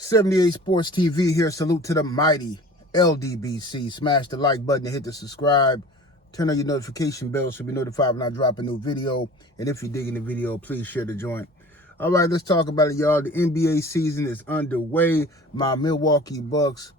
78 Sports TV here. Salute to the mighty LDBC. Smash the like button and hit the subscribe. Turn on your notification bell so you'll be notified when I drop a new video. And if you're digging the video, please share the joint. All right, let's talk about it, y'all. The NBA season is underway. My Milwaukee Bucks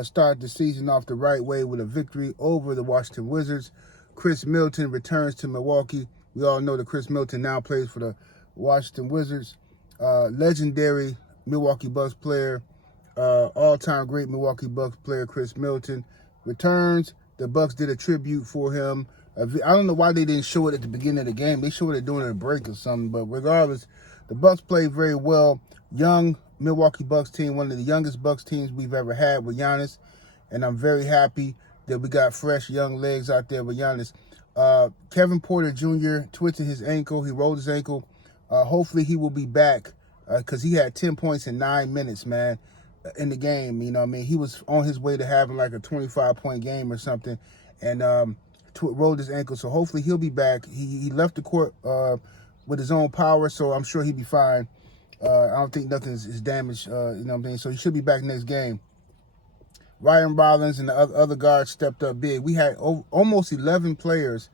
start the season off the right way with a victory over the Washington Wizards. Chris Middleton returns to Milwaukee. We all know that Chris Middleton now plays for the Washington Wizards. Legendary Milwaukee Bucks player, all-time great Milwaukee Bucks player Chris Middleton returns. The Bucks did a tribute for him. I don't know why they didn't show it at the beginning of the game. They showed it during a break or something, but regardless, the Bucks played very well. Young Milwaukee Bucks team, one of the youngest Bucks teams we've ever had with Giannis, and I'm very happy that we got fresh young legs out there with Giannis. Kevin Porter Jr. twisted his ankle. He rolled his ankle. Hopefully he will be back because he had 10 points in 9 minutes, man, in the game. You know what I mean? He was on his way to having like a 25-point game or something, and rolled his ankle. So hopefully he'll be back. He left the court with his own power, so I'm sure he'll be fine. I don't think nothing is damaged, you know what I'm saying? So he should be back next game. Ryan Rollins and the other guards stepped up big. We had almost 11 players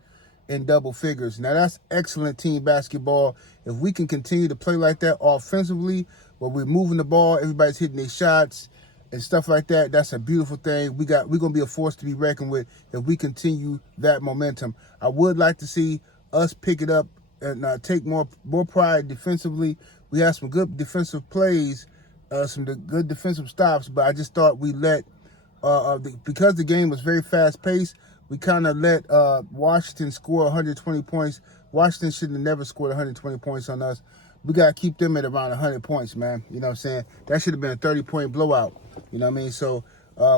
in double figures. Now, that's excellent team basketball. If we can continue to play like that offensively, where we're moving the ball, everybody's hitting their shots and stuff like that, that's a beautiful thing. We're going to be a force to be reckoned with if we continue that momentum. I would like to see us pick it up and take more pride defensively. We had some good defensive plays, some good defensive stops, but I just thought we let because the game was very fast-paced, we kind of let Washington score 120 points. Washington should have never scored 120 points on us. We got to keep them at around 100 points, man. You know what I'm saying? That should have been a 30-point blowout. You know what I mean? So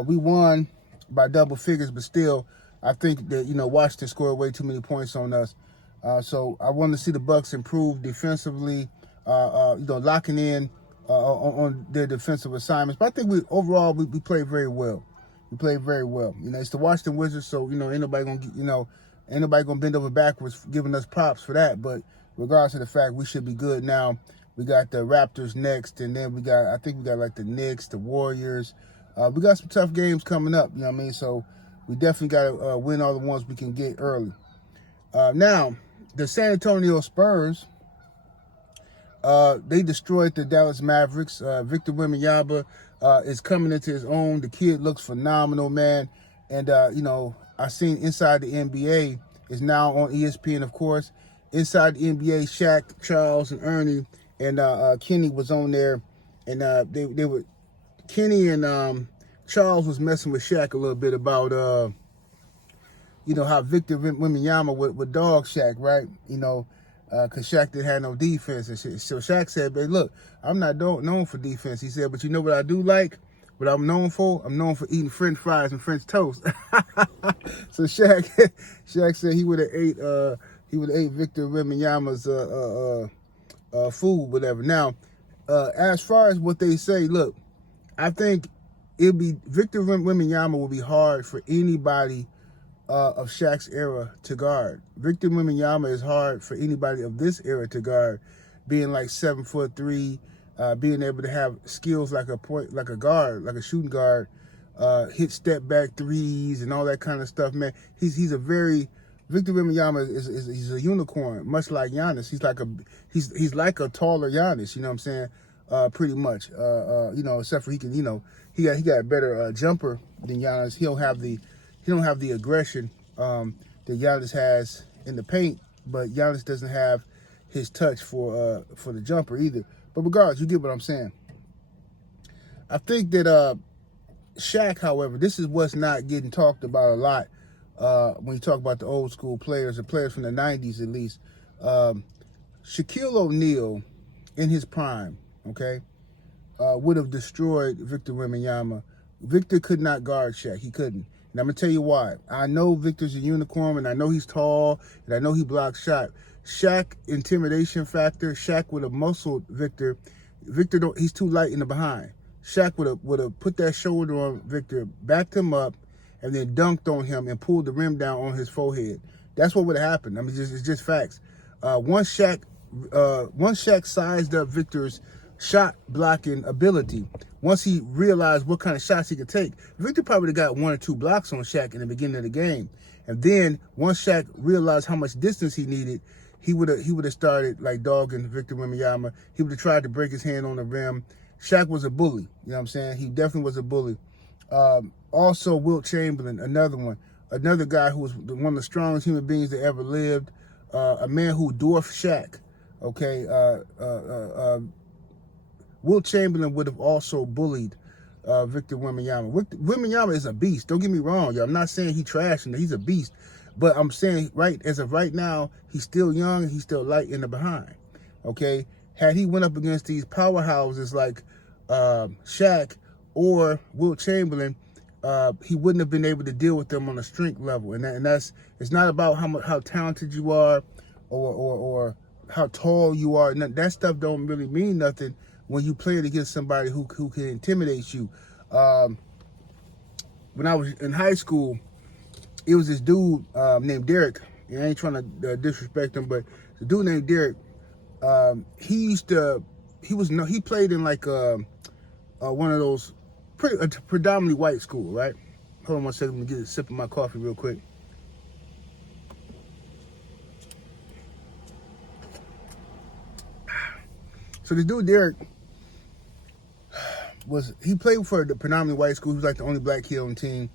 we won by double figures, but still, I think that, Washington scored way too many points on us. So I want to see the Bucks improve defensively, locking in on their defensive assignments. But I think overall we played very well. We played very well. It's the Washington Wizards, so ain't nobody gonna bend over backwards giving us props for that. But regardless of the fact, we should be good now. We got the Raptors next, and then I think we got like the Knicks, the Warriors. We got some tough games coming up. You know what I mean? So we definitely got to win all the ones we can get early. Now the San Antonio Spurs. They destroyed the Dallas Mavericks. Victor Wembanyama is coming into his own. The kid looks phenomenal, man. And, I seen Inside the NBA is now on ESPN, of course. Inside the NBA, Shaq, Charles, and Ernie, and Kenny was on there. And they were Kenny and Charles was messing with Shaq a little bit about, how Victor Wembanyama would dog Shaq, right? Because Shaq didn't have no defense and shit. So Shaq said, "Hey, look, I'm not known for defense." He said, "But you know what I do like? What I'm known for? I'm known for eating French fries and French toast." So Shaq said he would have ate Victor Wembanyama's food, whatever. Now, as far as what they say, look, I think Victor Wembanyama will be hard for anybody of Shaq's era to guard. Victor Wembanyama is hard for anybody of this era to guard, being like 7'3", being able to have skills like a guard, like a shooting guard, hit step back threes and all that kind of stuff, man. Victor Wembanyama is a unicorn, much like Giannis. He's like a taller Giannis, you know what I'm saying? Pretty much. Except for he got a better jumper than Giannis. He don't have the aggression that Giannis has in the paint, but Giannis doesn't have his touch for the jumper either. But regardless, you get what I'm saying. I think that Shaq, however, this is what's not getting talked about a lot when you talk about the old school players, the players from the 90s at least. Shaquille O'Neal in his prime, okay, would have destroyed Victor Wembanyama. Victor could not guard Shaq. He couldn't. And I'm going to tell you why. I know Victor's a unicorn, and I know he's tall, and I know he blocks shot. Shaq, intimidation factor, Shaq would have muscled Victor. He's too light in the behind. Shaq would have put that shoulder on Victor, backed him up, and then dunked on him and pulled the rim down on his forehead. That's what would have happened. I mean, it's just facts. Once Shaq sized up Victor's shot blocking ability, once he realized what kind of shots he could take, Victor probably got 1 or 2 blocks on Shaq in the beginning of the game. And then once Shaq realized how much distance he needed, he would have started like dogging Victor Wembanyama. He would have tried to break his hand on the rim. Shaq was a bully. You know what I'm saying? He definitely was a bully. Also, Wilt Chamberlain, another guy who was one of the strongest human beings that ever lived. A man who dwarfed Shaq. Okay. Wilt Chamberlain would have also bullied Victor Wembanyama. Wembanyama is a beast. Don't get me wrong, y'all. I'm not saying he trash and he's a beast, but I'm saying as of right now, he's still young and he's still light in the behind. Okay, had he went up against these powerhouses like Shaq or Wilt Chamberlain, he wouldn't have been able to deal with them on a strength level. And that's it's not about how talented you are or how tall you are. That stuff don't really mean nothing when you play it against somebody who can intimidate you. When I was in high school, it was this dude named Derek. And I ain't trying to disrespect him, but the dude named Derek, he played in like one of those predominantly white school, right? Hold on 1 second, I'm gonna get a sip of my coffee real quick. So the dude Derek he played for the predominantly white school. He was like the only black kid on the team,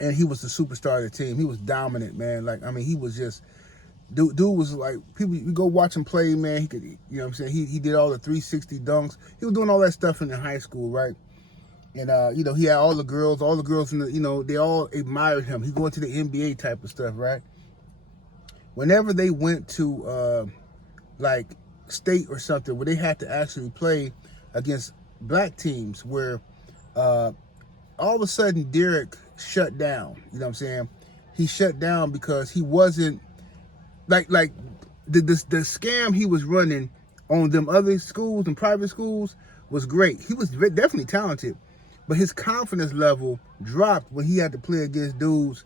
and he was the superstar of the team. He was dominant, man. Like, I mean, he was just dude was like, people, you go watch him play, man. He could, you know what I'm saying? He did all the 360 dunks. He was doing all that stuff in the high school, right? And you know, he had all the girls in the, you know, they all admired him. He going to the NBA type of stuff, right? Whenever they went to like state or something where they had to actually play against black teams, where all of a sudden Derek shut down. You know what I'm saying? He shut down because he wasn't like the scam he was running on them other schools and private schools was great. He was definitely talented, but his confidence level dropped when he had to play against dudes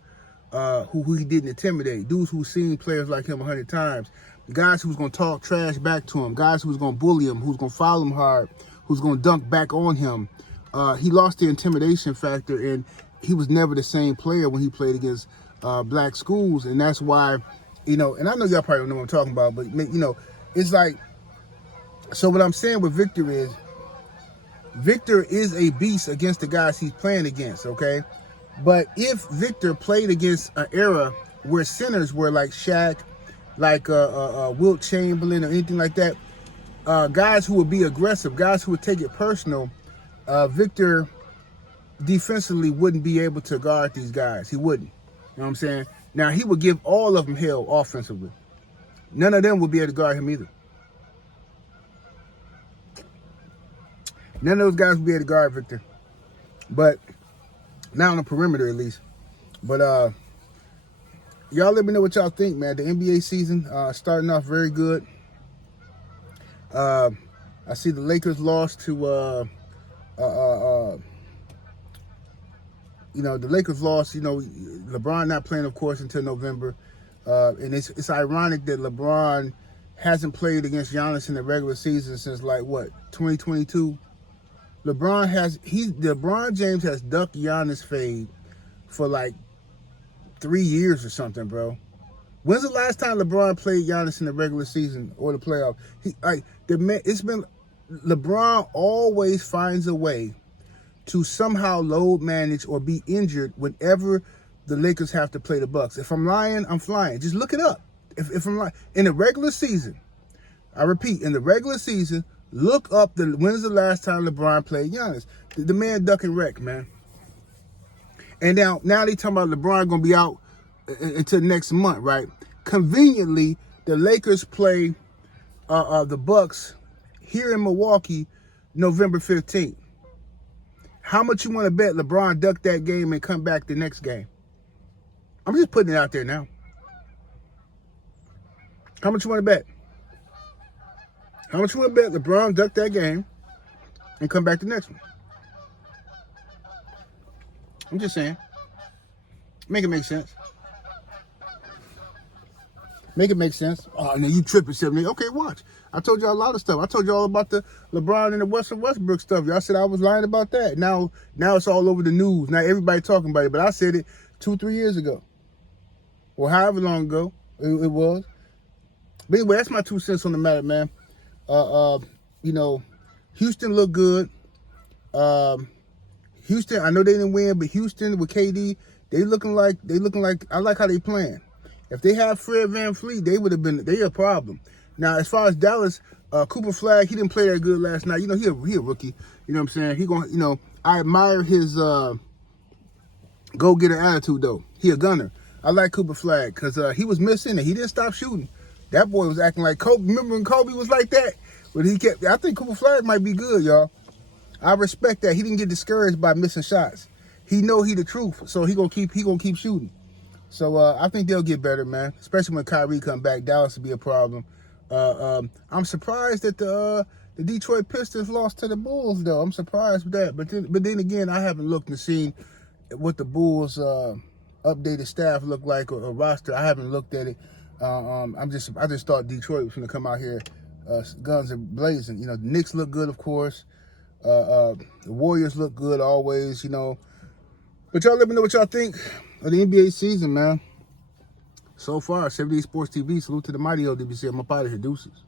who he didn't intimidate, dudes who seen players like him 100 times, guys who was going to talk trash back to him, guys who was going to bully him, who's going to foul him hard, who's going to dunk back on him. He lost the intimidation factor, and he was never the same player when he played against black schools. And that's why, you know, and I know y'all probably don't know what I'm talking about, but, you know, it's like, so what I'm saying with Victor is a beast against the guys he's playing against, okay? But if Victor played against an era where centers were like Shaq, like Wilt Chamberlain or anything like that, guys who would be aggressive, guys who would take it personal, Victor defensively wouldn't be able to guard these guys. He wouldn't. You know what I'm saying? Now, he would give all of them hell offensively. None of them would be able to guard him either. None of those guys would be able to guard Victor. But not on the perimeter, at least. But y'all let me know what y'all think, man. The NBA season starting off very good. I see the Lakers lost to you know, the Lakers lost, you know, LeBron not playing, of course, until November. And it's ironic that LeBron hasn't played against Giannis in the regular season since, like, what, 2022? LeBron James has ducked Giannis fade for, like, 3 years or something, bro. When's the last time LeBron played Giannis in the regular season or the playoff? LeBron always finds a way to somehow load manage or be injured whenever the Lakers have to play the Bucks. If I'm lying, I'm flying. Just look it up. If I'm lying, in the regular season, I repeat, in the regular season, look up when's the last time LeBron played Giannis. The man duck and wreck, man. And now they talking about LeBron gonna be out until next month, right? Conveniently, the Lakers play the Bucks here in Milwaukee, November 15th. How much you want to bet LeBron duck that game and come back the next game? I'm just putting it out there now. How much you want to bet? How much you want to bet LeBron duck that game and come back the next one? I'm just saying. Make it make sense. Make it make sense. Oh, now you tripping, 7. Okay, watch. I told y'all a lot of stuff. I told y'all about the LeBron and the Westbrook stuff. Y'all said I was lying about that. Now it's all over the news. Now everybody talking about it, but I said it 2-3 years ago, or however long ago it was. But anyway, that's my 2 cents on the matter, man. You know, Houston looked good. Houston, I know they didn't win, but Houston with KD, they looking like I like how they playing. If they had Fred VanVleet, they a problem. Now, as far as Dallas, Cooper Flag, he didn't play that good last night. You know, he a rookie. You know what I'm saying? I admire his go-getter attitude though. He a gunner. I like Cooper Flag because he was missing and he didn't stop shooting. That boy was acting like Kobe. Remember when Kobe was like that? But I think Cooper Flag might be good, y'all. I respect that. He didn't get discouraged by missing shots. He know he the truth, so he gonna keep shooting. So I think they'll get better, man. Especially when Kyrie come back, Dallas will be a problem. I'm surprised that the Detroit Pistons lost to the Bulls, though. I'm surprised with that. But then again, I haven't looked and seen what the Bulls updated staff look like or roster. I haven't looked at it. I just thought Detroit was gonna come out here guns are blazing. You know, the Knicks look good, of course. The Warriors look good always, you know. But y'all let me know what y'all think of the NBA season, man. So far, 78 Sports TV. Salute to the mighty LDBC. I'm up out of here. Deuces.